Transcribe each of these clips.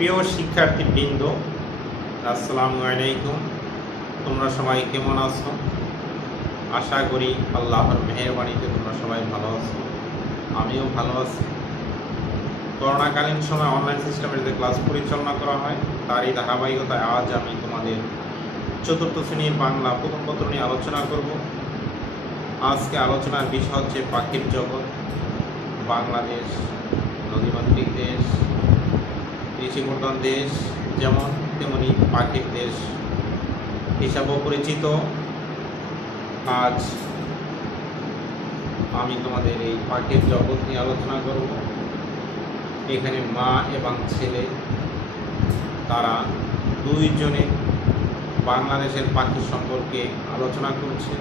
প্রিয় শিক্ষার্থীবৃন্দ, আসসালামু আলাইকুম। তোমরা সবাই কেমন আছো? আশা করি আল্লাহর মেহেরবানিতে তোমরা সবাই ভালো আছো। আমিও ভালো আছি। করোনাকালীন সময় অনলাইন সিস্টেমের যে ক্লাস পরিচালনা করা হয় তারই ধারাবাহিকতায় আজ আমি তোমাদের চতুর্থ শ্রেণীর বাংলা প্রথম পত্র নিয়ে আলোচনা করব। আজকে আলোচনার বিষয় হচ্ছে পাখির জগৎ। বাংলাদেশ নদীমাতৃক দেশ, কৃষিপ্রধান দেশ যেমন তেমনি পাখির দেশ হিসাবেও পরিচিত। আজ আমি তোমাদের এই পাখির জগৎ নিয়ে আলোচনা করব। এখানে মা এবং ছেলে তারা দুইজনে বাংলাদেশের পাখি সম্পর্কে আলোচনা করছে।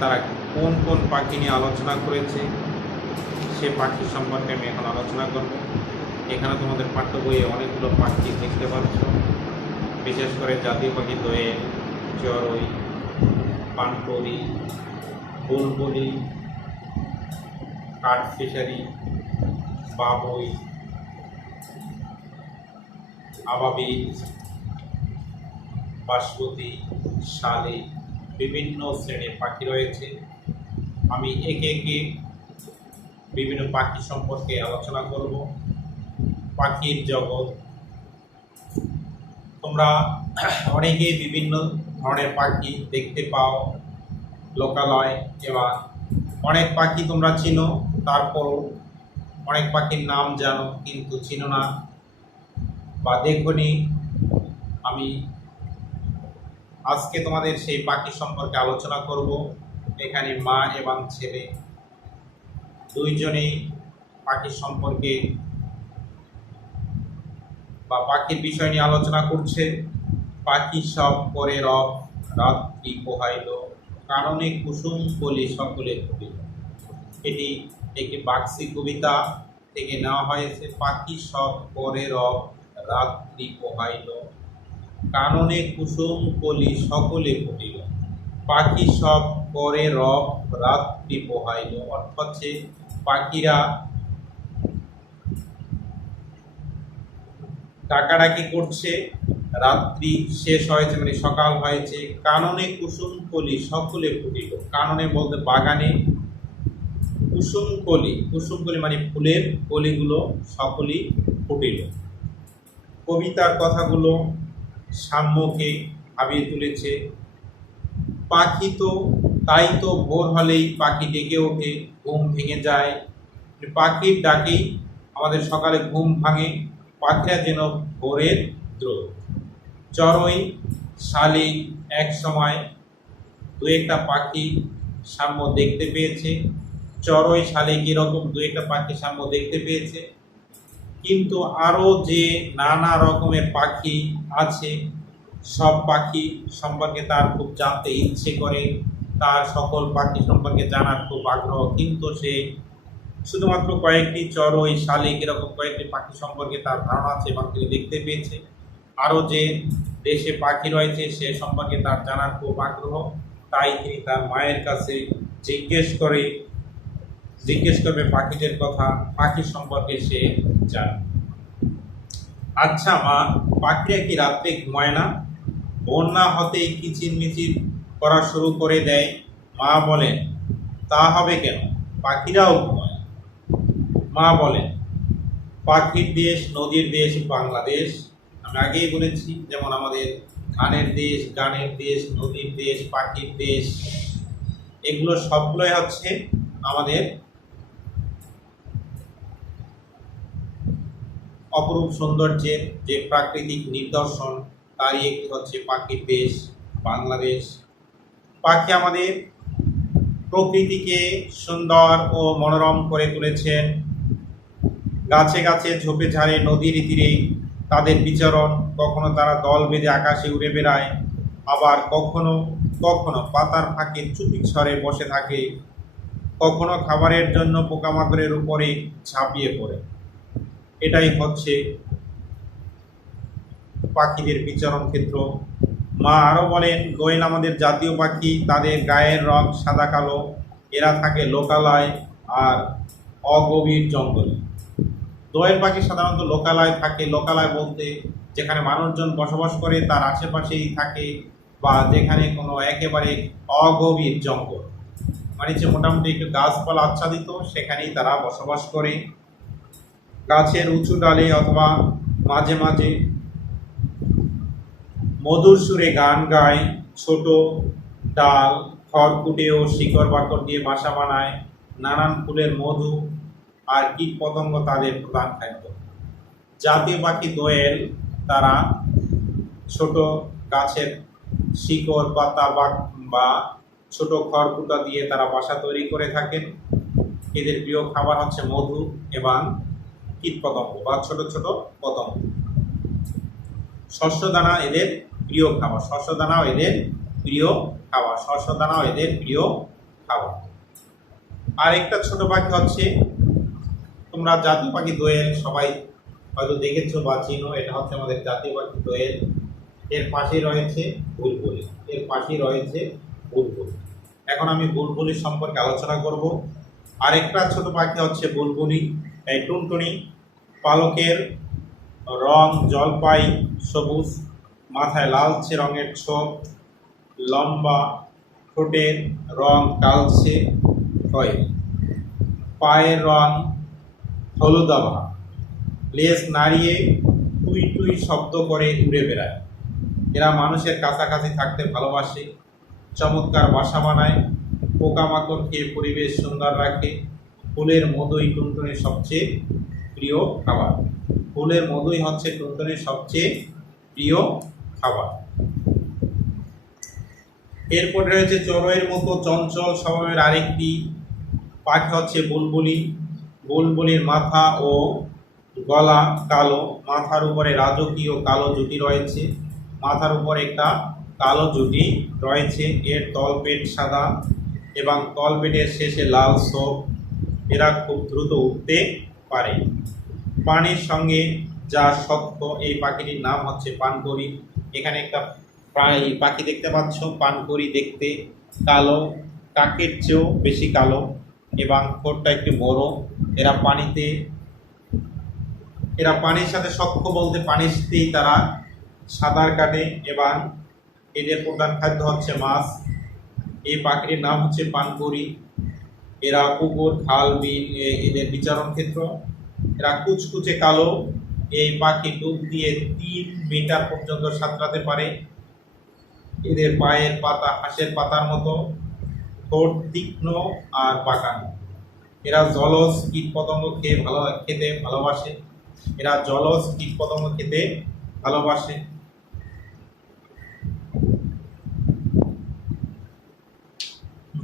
তারা কোন কোন পাখি নিয়ে আলোচনা করেছে সে পাখি সম্পর্কে আমি এখন আলোচনা করব। এখানে তোমাদের পাঠ্য বইয়ে অনেকগুলো পাখি দেখতে পাচ্ছ, বিশেষ করে জাতীয় পাখি দোয়েল, চড়ুই, পানকড়ি, বুলবুলি, কাঠফিশারি, বাবুই, আবাবিল, বাসপতি, শালিক, বিভিন্ন শ্রেণীর পাখি রয়েছে। আমি একে একে বিভিন্ন পাখি সম্পর্কে আলোচনা করব। পাখির জগৎ, তোমরা অনেকেই বিভিন্ন ধরনের পাখি দেখতে পাও লোকালয়, এবং অনেক পাখি তোমরা চিনো, তারপরও অনেক পাখির নাম জানো কিন্তু চিনো না বা দেখোনি। আমি আজকে তোমাদের সেই পাখি সম্পর্কে আলোচনা করব। এখানে মা এবং ছেলে দুইজনেই পাখির সম্পর্কে বা পাখির বিষয় নিয়ে আলোচনা করছে। পাখি সব পরে রব, রাত্রি পোহাইল, কারণে কুসুম কলি সকলে ফুটিল। এটি একটি বাক্সি কবিতা থেকে নেওয়া হয়েছে। পাখি সব পরে রব, রাত্রি পোহাইল, কাননে কুসুম কলি সকলে ফুটিল। পাখি সব পরে রব, রাত্রি পোহাইল অর্থ হচ্ছে পাখিরা ডাকাডাকি করছে, রাত্রি শেষ হয়েছে মানে সকাল হয়েছে। কাননে কুসুম কলি সকলে ফুটিল, কাননে বলতে বাগানে, কুসুম কলি, কুসুম কলি মানে ফুলের কলিগুলো সকলেই ফুটিল। কবিতার কথাগুলো সাম্যকে ভাবিয়ে তুলেছে। পাখি তো তাই তো ভোর হলেই পাখি ডেকে ওঠে, ঘুম ভেঙে যায়। পাখির ডাকেই আমাদের সকালে ঘুম ভাঙে, পাখিরা যেন ভোরের দ্রোহ। চড়ুই, শালিক এক সময় দু একটা পাখি সাম্য দেখতে পেয়েছে। চড়ুই, শালিক এরকম দু একটা পাখি সাম্য দেখতে পেয়েছে, কিন্তু আরও যে নানা রকমের পাখি আছে সব পাখি সম্পর্কে তার খুব জানতে ইচ্ছে করে, তার সকল পাখি সম্পর্কে জানার খুব আগ্রহ, কিন্তু সে শুধুমাত্র কয়েকটি চড়ুই, শালিক এরকম কয়েকটি পাখি সম্পর্কে তার ধারণা আছে এবং তিনি দেখতে পেয়েছে। আরও যে দেশে পাখি রয়েছে সে সম্পর্কে তার জানার খুব আগ্রহ, তাই তিনি তার মায়ের কাছে জিজ্ঞেস করবে পাখিদের কথা, পাখি সম্পর্কে সে জানে। আচ্ছা মা, পাখিরা কি রাত্রে ঘুমায় না? বন্যা হতেই কিচিরমিচির করা শুরু করে দেয়। মা বলেন, তা হবে কেন, পাখিরাও ঘুমায়। মা বলেন, পাখির দেশ, নদীর দেশ বাংলাদেশ। আমি আগেই বলেছি, যেমন আমাদের ধানের দেশ, গানের দেশ, নদীর দেশ, পাখির দেশ, এগুলো সবগুলোই হচ্ছে আমাদের অপরূপ সৌন্দর্যের যে প্রাকৃতিক নিদর্শন, তারই একটি হচ্ছে পাখির দেশ বাংলাদেশ। পাখি আমাদের প্রকৃতিকে সুন্দর ও মনোরম করে তুলেছেন। গাছে গাছে, ঝোপে ঝাড়ে, নদীর তীরে তাদের বিচরণ। কখনো তারা দল বেঁধে আকাশে উড়ে বেড়ায়, আবার কখনো কখনো পাতার ফাঁকে চুপি ছড়ে বসে থাকে, কখনো খাবারের জন্য পোকামাকড়ের উপরে ঝাঁপিয়ে পড়ে। এটাই হচ্ছে পাখিদের বিচরণ ক্ষেত্র। মা আরও বলেন, দোয়েল আমাদের জাতীয় পাখি, তাদের গায়ের রং সাদা কালো। এরা থাকে লোকালয় আর অগভীর জঙ্গলে। দোয়েল পাখি সাধারণত লোকালয় থাকে। লোকালয় বলতে যেখানে মানুষজন বসবাস করে তার আশেপাশেই থাকে, বা যেখানে কোনো একেবারে অগভীর জঙ্গল, মানে যে মোটামুটি একটু গাছপালা আচ্ছাদিত, সেখানেই তারা বসবাস করে। গাছের উঁচু ডালে অথবা মাঝে মাঝে মধুর সুরে গান গায়। ছোট ডাল, খড়কুটে ও শিকড় বাকড় দিয়ে বাসা বানায়। নানান ফুলের মধু আর কীট পতঙ্গ তাদের প্রধান খাদ্য। জাতীয় পাখি দোয়েল, তারা ছোট গাছের শিকড়, পাতা বা ছোট খড়কুটা দিয়ে তারা বাসা তৈরি করে থাকেন। এদের প্রিয় খাবার হচ্ছে মধু এবং কীট পতঙ্গ বা ছোট ছোট পতঙ্গ। শস্য দানা এদের প্রিয় খাবার। শস্য দানাও এদের প্রিয় খাবার। শস্য দানাও এদের প্রিয় খাবার। আর একটা ছোট পাখি হচ্ছে, তোমরা জাতীয় পাখি দোয়েল সবাই হয়তো দেখেছো বা চিনো, এটা হচ্ছে আমাদের জাতীয় পাখি দোয়েল। এর পাশে রয়েছে বুলবুলি। এর পাশেই রয়েছে বুলবুলি। এখন আমি বুলবুলি সম্পর্কে আলোচনা করব। আরেকটা ছোট পাখি হচ্ছে বুলবুলি, এই টুনটুনি। পালকের রং জলপাই সবুজ, মাথায় লালচে রঙের ছোপ, লম্বা, ঠোঁটের রং কালচে খয়েরি, পায়ের রং হলুদাভা, লেজ নাড়িয়ে টুই টুই শব্দ করে উড়ে বেড়ায়। এরা মানুষের কাছাকাছি থাকতে ভালোবাসে, চমৎকার বাসা বানায়, পোকামাকড় খেয়ে পরিবেশ সুন্দর রাখে। ফুলের মধুই টুনটুনির সবচেয়ে প্রিয় খাবার। ফুলের মধুই হচ্ছে টুনটুনির সবচেয়ে প্রিয় খাবার। এরপরে রয়েছে চড়ুইয়ের মতো চঞ্চল স্বভাবের আরেকটি পাখি হচ্ছে বুলবুলি। বুলবুলির মাথা ও গলা কালো, মাথার উপরে রাজকীয় কালো জুটি রয়েছে। মাথার উপরে একটা কালো জুটি রয়েছে। এর তলপেট সাদা এবং তলপেটের শেষে লাল ছোপ। এরা খুব দ্রুত উঠতে পারে। পানির সঙ্গে যা শক্ত, এই পাখিটির নাম হচ্ছে পানকড়ি। এখানে একটা পাখি দেখতে পাচ্ছ, পানকড়ি। দেখতে কালো, কাকের চেয়েও বেশি কালো এবং ঠোঁটটা একটু বড়। এরা পানির সাথে শক্ত বলতে পানিতেই তারা সাঁতার কাটে এবং এদের প্রধান খাদ্য হচ্ছে মাছ। এই পাখিটির নাম হচ্ছে পানকড়ি। এরা পুকুর, খাল, বিল এদের বিচরণ ক্ষেত্র। এরা কুচকুচে কালো। এই পাখি ডুব দিয়ে 3 মিটার পর্যন্ত সাঁতরাতে পারে। এদের পায়ের পাতা হাঁসের পাতার মতো, ঠোঁট তীক্ষ্ণ আর বাঁকানো। এরা জলজ কীটপতঙ্গ খেতে ভালোবাসে। এরা জলজ কীটপতঙ্গ খেতে ভালোবাসে।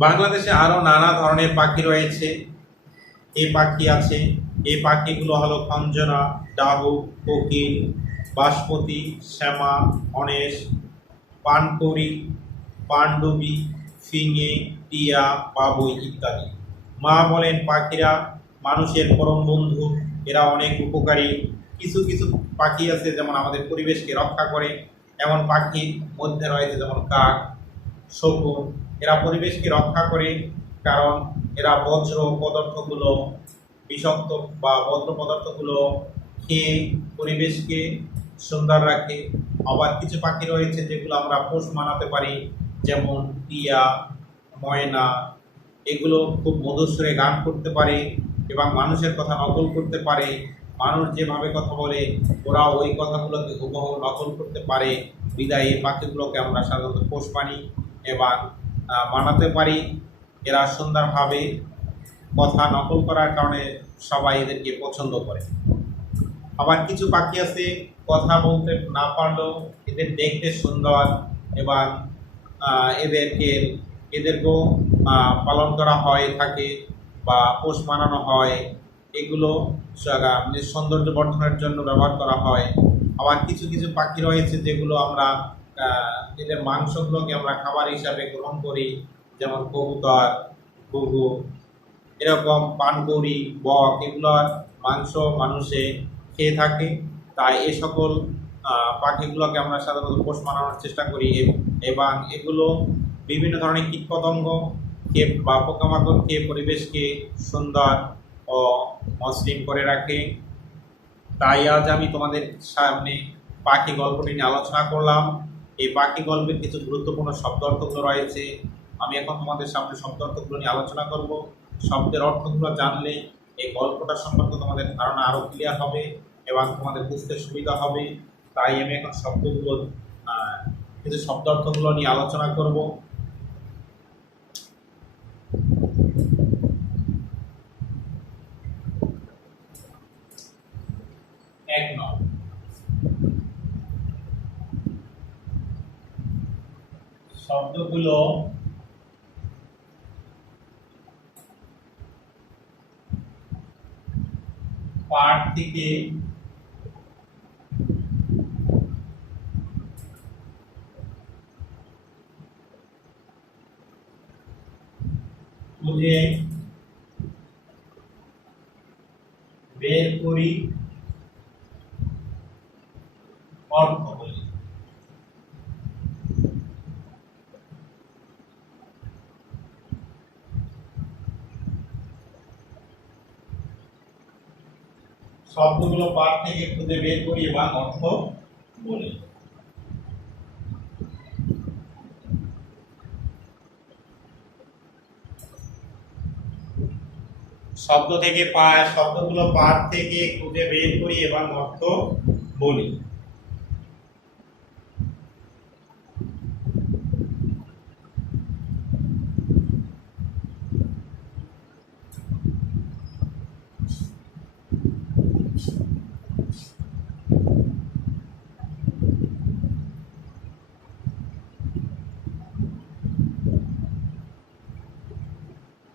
বাংলাদেশে আরো নানা ধরনের পাখি রয়েছে। এই পাখি আছে, এই পাখিগুলো হলো খঞ্জনা, ডাহুক, কোকিল, বাসমতি, শ্যামা, অনেশ, পানকড়ি, পাণ্ডবী, ফিঙে, টিয়া, বাবুই ইত্যাদি। মা বলেন পাখিরা মানুষের পরম বন্ধু। এরা অনেক উপকারী। কিছু কিছু পাখি আছে যেমন আমাদের পরিবেশকে রক্ষা করে, এমন পাখির মধ্যে রয়েছে যেমন কাক, শকুন। এরা পরিবেশকে রক্ষা করে কারণ এরা বজ্র পদার্থগুলো, বিষাক্ত বা বজ্র পদার্থগুলো খেয়ে পরিবেশকে সুন্দর রাখে। আবার কিছু পাখি রয়েছে যেগুলো আমরা পোষ মানাতে পারি, যেমন টিয়া, ময়না। এগুলো খুব মধুর সুরে গান করতে পারে এবং মানুষের কথা নকল করতে পারে। মানুষ যেভাবে কথা বলে ওরা ওই কথাগুলোকে হুবহু নকল করতে পারে। বিদায় এই পাখিগুলোকে আমরা সাধারণত পোষ মানি এবং মানাতে পারি। এরা সুন্দরভাবে কথা নকল করার কারণে সবাই এদেরকে পছন্দ করে। আবার কিছু পাখি আছে কথা বলতে না পারলেও এদের দেখতে সুন্দর এবং এদেরকেও পালন করা হয় থাকে বা পোষ মানানো হয়। এগুলো সৌন্দর্য বর্ধনের জন্য ব্যবহার করা হয়। আবার কিছু কিছু পাখি রয়েছে যেগুলো আমরা এদের মাংসগুলোকে আমরা খাবার হিসাবে গ্রহণ করি, যেমন কবুতর, ঘুঘু, এরকম পানকড়ি, বক। এগুলোর মাংস মানুষে খেয়ে থাকে। তাই এ সকল পাখিগুলোকে আমরা সাধারণত পোষ মানানোর চেষ্টা করি এবং এগুলো বিভিন্ন ধরনের কীটপতঙ্গ খেয়ে বা পোকামাকড় খেয়ে পরিবেশকে সুন্দর ও মসৃণ করে রাখে। তাই আজ আমি তোমাদের সামনে পাখি গল্পটি নিয়ে আলোচনা করলাম। এই পাখি গল্পের কিছু গুরুত্বপূর্ণ শব্দ অর্থগুলো রয়েছে। আমি এখন তোমাদের সামনে শব্দ অর্থগুলো নিয়ে আলোচনা করব। শব্দের অর্থগুলো জানলে এই গল্পটা সম্পর্কে তোমাদের ধারণা আরো ক্লিয়ার হবে এবং তোমাদের বুঝতে সুবিধা হবে। তাই আমি এখন শব্দগুলো কিছু শব্দ অর্থগুলো নিয়ে আলোচনা করব। এক নং, শব্দগুলো পাঠ থেকে খুঁজে বের করি অর্থ বলি। শব্দগুলো পাঠ থেকে খুঁজে বের করি এবং অর্থ বলি। শব্দগুলো পাঠ থেকে খুঁজে বের করি এবং অর্থ বলি।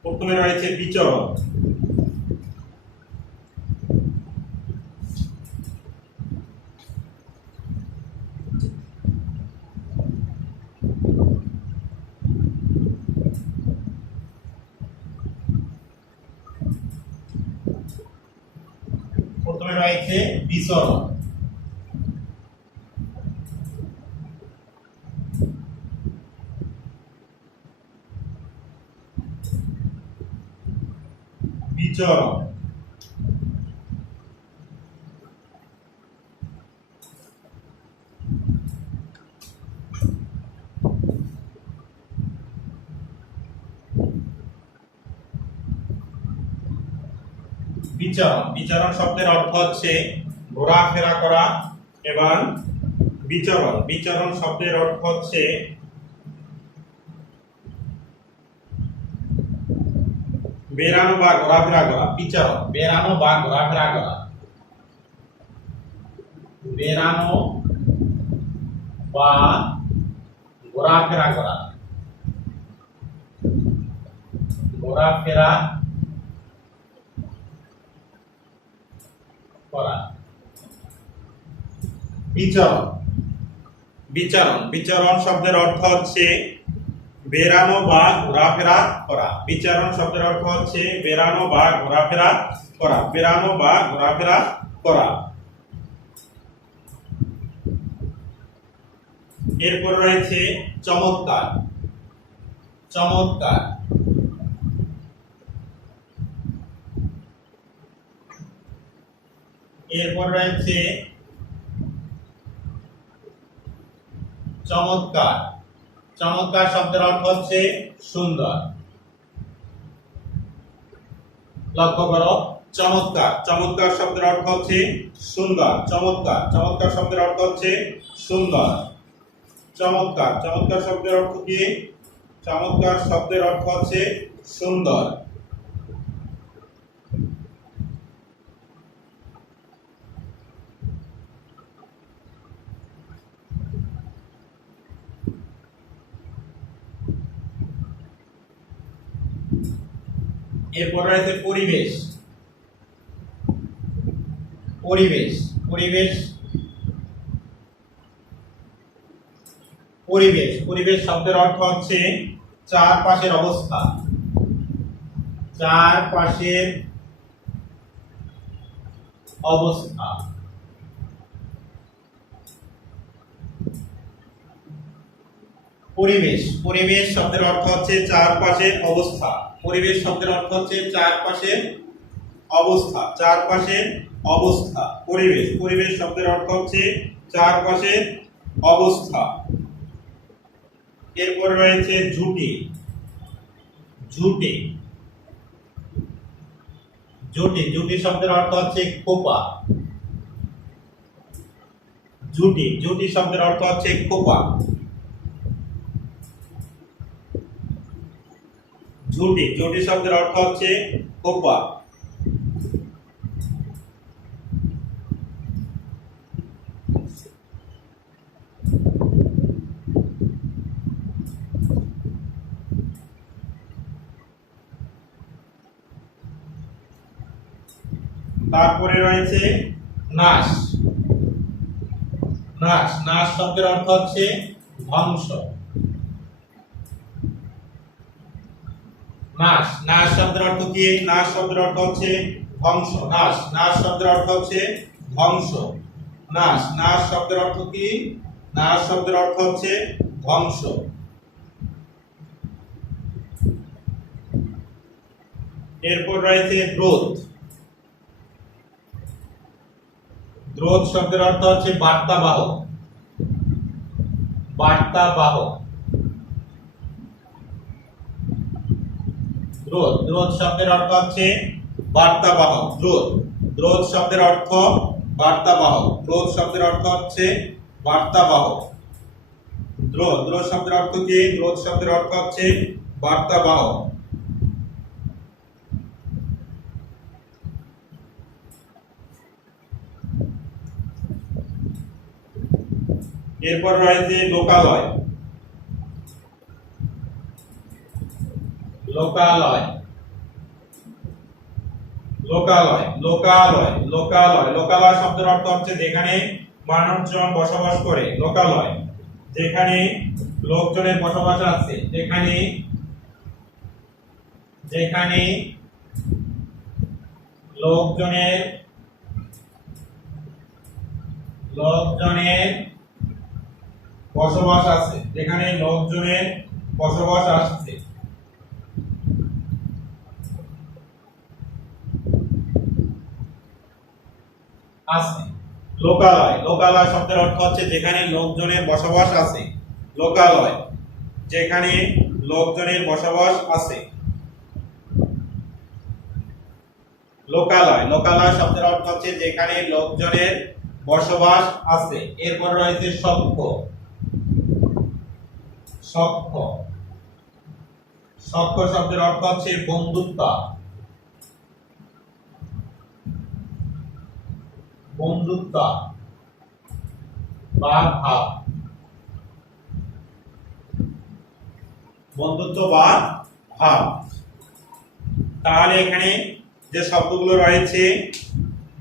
প্রথমে রয়েছে বিচরণ। প্রথমে রয়েছে বিচরণ। বিচরণ, বিচরণ বিচরণ শব্দের অর্থ হচ্ছে ঘোরাফেরা করা এবং বিচরণ শব্দের অর্থ হচ্ছে বেরানো বা ঘোরাফেরা করা। বিচরণ বেরানো বা ঘোরাফেরা করা। বেরানো বা ঘোরাফেরা করা। ঘোরাফেরা করা। বিচরণ শব্দের অর্থ হচ্ছে বেরানো বা ঘোরাফেরা করা। বিচরণ শব্দের অর্থ হচ্ছে বেরানো বা ঘোরাফেরা করা। বেরানো বা ঘোরাফেরা করা। এরপর রয়েছে চমৎকার। চমৎকার এরপর রয়েছে চমৎকার। চমৎকার শব্দের অর্থ হচ্ছে সুন্দর। লক্ষ্য করো, চমৎকার শব্দের অর্থ হচ্ছে সুন্দর। চমৎকার শব্দের অর্থ হচ্ছে সুন্দর। চমৎকার শব্দের অর্থ কি? চমৎকার শব্দের অর্থ হচ্ছে সুন্দর। এরপর রয়েছে পরিবেশ। পরিবেশ পরিবেশ পরিবেশ পরিবেশ শব্দের অর্থ হচ্ছে চারপাশের অবস্থা। চারপাশের অবস্থা। পরিবেশ পরিবেশ শব্দের অর্থ হচ্ছে চারপাশের অবস্থা। পরিবেশ শব্দের অর্থ হচ্ছে চারপাশের অবস্থা। চারপাশের অবস্থা। পরিবেশ, পরিবেশ শব্দের অর্থ হচ্ছে চারপাশের অবস্থা। এরপর রয়েছে ঝুঁটি, ঝুঁটি, ঝুঁটি, ঝুঁটি শব্দের অর্থ হচ্ছে খোপা। ঝুঁটি, ঝুঁটি শব্দের অর্থ হচ্ছে খোপা। ঝুঁটি, ঝুঁটি শব্দের অর্থ হচ্ছে খোপা। তারপরে রয়েছে নাশ, নাশ, নাশ শব্দের অর্থ হচ্ছে ধ্বংস। নাশ, নাশ শব্দের অর্থ কি? নাশ শব্দের অর্থ হচ্ছে ধ্বংস। নাশ, নাশ শব্দের অর্থ হচ্ছে ধ্বংস। নাশ, নাশ শব্দের অর্থ কি? নাশ শব্দের অর্থ হচ্ছে ধ্বংস। এরপর রয়েছে দ্রোত, দ্রোত শব্দের অর্থ হচ্ছে বার্তাবাহক, বার্তাবাহক। দ্রোত, দ্রোত শব্দের অর্থ হচ্ছে বার্তাবাহক। দ্রোত, দ্রোত শব্দের অর্থ বার্তাবাহক। দ্রোত শব্দের অর্থ হচ্ছে বার্তাবাহক। দ্রোত, দ্রোত শব্দের অর্থ কি? দ্রোত শব্দের অর্থ হচ্ছে বার্তাবাহক। এরপর রয়েছে লোকালয়, লোকালয়, লোকালয়, লোকালয়, লোকালয়, লোকালয় শব্দের অর্থ হচ্ছে যেখানে মানুষজন বসবাস করে। লোকালয়, যেখানে লোকজনের বসবাস আছে, যেখানে, যেখানে লোকজনের, লোকজনের বসবাস আছে, যেখানে লোকজনের বসবাস আসছে। আছে। লোকালয়, লোকালয় শব্দের অর্থ হচ্ছে যেখানে লোকজনের বসবাস আছে। লোকালয়, যেখানে লোকজনের বসবাস আছে। লোকালয়, লোকালয় শব্দের অর্থ হচ্ছে যেখানে লোকজনের বসবাস আছে। এরপর রয়েছে সখ্য, সখ্য, সখ্য শব্দের অর্থ হচ্ছে বন্ধুত্ব, বন্ধুত্ব বা ভাব, বন্ধুত্ব বা ভাব। তাহলে এখানে যে শব্দগুলো রয়েছে,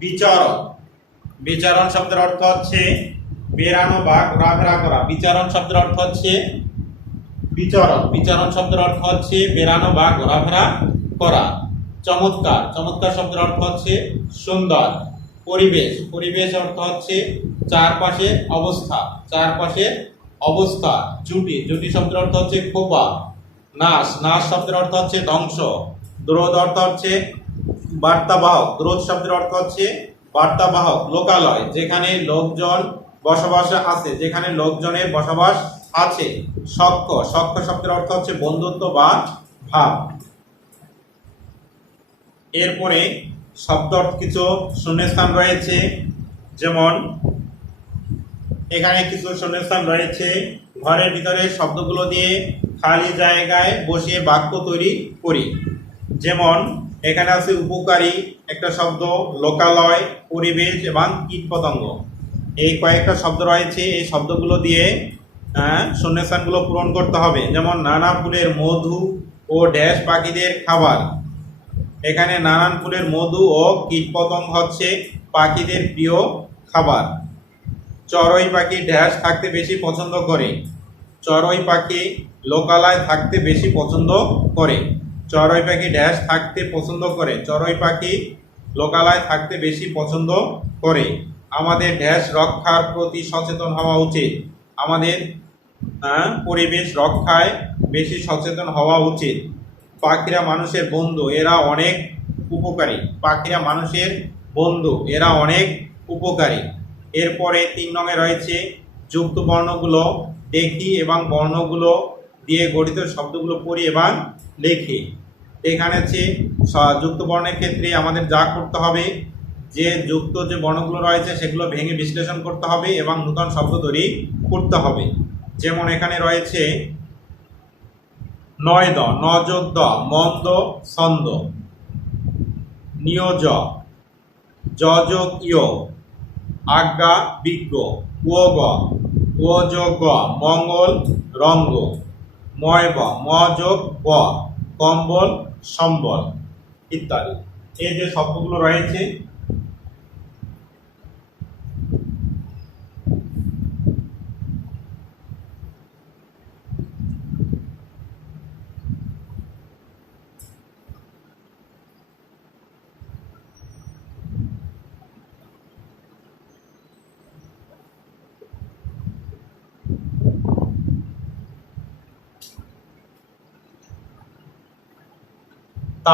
বিচরণ, বিচরণ শব্দের অর্থ হচ্ছে বেরানো বা ঘোরাফেরা করা। বিচরণ শব্দের অর্থ হচ্ছে বিচরণ, বিচরণ শব্দের অর্থ হচ্ছে বেরানো বা ঘোরাফেরা করা। চমৎকার, চমৎকার শব্দের অর্থ হচ্ছে সুন্দর। পরিবেশ, পরিবেশ অর্থ হচ্ছে চারপাশের অবস্থা, চারপাশের অবস্থা। জুটি, জুটি শব্দের অর্থ হচ্ছে খোপা। নাশ, নাশ শব্দের অর্থ হচ্ছে ধ্বংস। দ্রোত অর্থ হচ্ছে বার্তাবাহক, দ্রোত শব্দের অর্থ হচ্ছে বার্তাবাহক। লোকালয়, যেখানে লোকজন বসবাস আছে, যেখানে লোকজনের বসবাস আছে। সখ্য, সখ্য শব্দের অর্থ হচ্ছে বন্ধুত্ব বা ভাব। এরপরে শব্দ কিছু শূন্যস্থান রয়েছে, যেমন এখানে কিছু শূন্যস্থান রয়েছে। ঘরের ভিতরে শব্দগুলো দিয়ে খালি জায়গায় বসিয়ে বাক্য তৈরি করি। যেমন এখানে আছে উপকারী একটা শব্দ, লোকালয়, পরিবেশ এবং কীটপতঙ্গ। এই কয়েকটা শব্দ রয়েছে। এই শব্দগুলো দিয়ে শূন্যস্থানগুলো পূরণ করতে হবে। যেমন নানা ফুলের মধু ও ড্যাশ পাখিদের খাবার। এখানে নানান ফুলের মধু ও কীটপতঙ্গ হচ্ছে পাখিদের প্রিয় খাবার। চড়ুই পাখি ড্যাশ থাকতে বেশি পছন্দ করে। চড়ুই পাখি লোকালয় থাকতে বেশি পছন্দ করে। চড়ুই পাখি ড্যাশ থাকতে পছন্দ করে। চড়ুই পাখি লোকালয় থাকতে বেশি পছন্দ করে। আমাদের ড্যাশ রক্ষার প্রতি সচেতন হওয়া উচিত। আমাদের পরিবেশ রক্ষায় বেশি সচেতন হওয়া উচিত। পাখিরা মানুষের বন্ধু, এরা অনেক উপকারী। পাখিরা মানুষের বন্ধু, এরা অনেক উপকারী। এরপরে 3 নঙে রয়েছে যুক্ত বর্ণগুলো দেখি এবং বর্ণগুলো দিয়ে গঠিত শব্দগুলো পড়ি এবং লেখি। এখানে হচ্ছে যুক্ত বর্ণের ক্ষেত্রে আমাদের যা করতে হবে, যে যুক্ত যে বর্ণগুলো রয়েছে সেগুলো ভেঙে বিশ্লেষণ করতে হবে এবং নূতন শব্দ তৈরি করতে হবে। যেমন এখানে রয়েছে নয় দ, ন যোগ দ, মন্দ ছন্দ, নিয়োজ, জ যোগ ইয়, আজ্ঞা বিজ্ঞ, ও গ, ও যোগ গ, মঙ্গল রঙ্গ, ময় ব, ম যোগ ব, কম্বল সম্বল ইত্যাদি। এই যে শব্দগুলো রয়েছে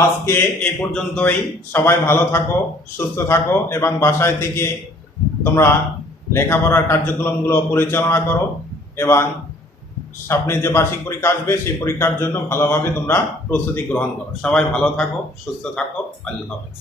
আজকে এই পর্যন্তই। সবাই ভালো থাকো, সুস্থ থাকো এবং বাসায় থেকে তোমরা লেখাপড়ার কার্যক্রমগুলো পরিচালনা করো এবং সামনে যে বার্ষিক পরীক্ষা আসবে সেই পরীক্ষার জন্য ভালোভাবে তোমরা প্রস্তুতি গ্রহণ করো। সবাই ভালো থাকো, সুস্থ থাকো। আল্লাহ হাফেজ।